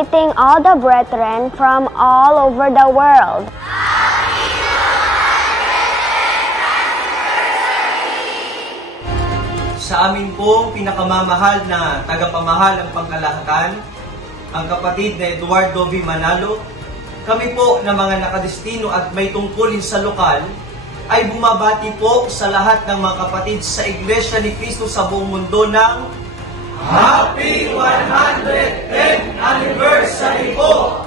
greeting all the brethren from all over the world. Sa amin pong pinakamamahal na tagapamahal ng pangkalahatan, ang kapatid na Eduardo V. Manalo, kami po na mga nakadestino at may tungkulin sa lokal, ay bumabati po sa lahat ng mga kapatid sa Iglesia ni Cristo sa buong mundo ng Happy 110th Anniversary po!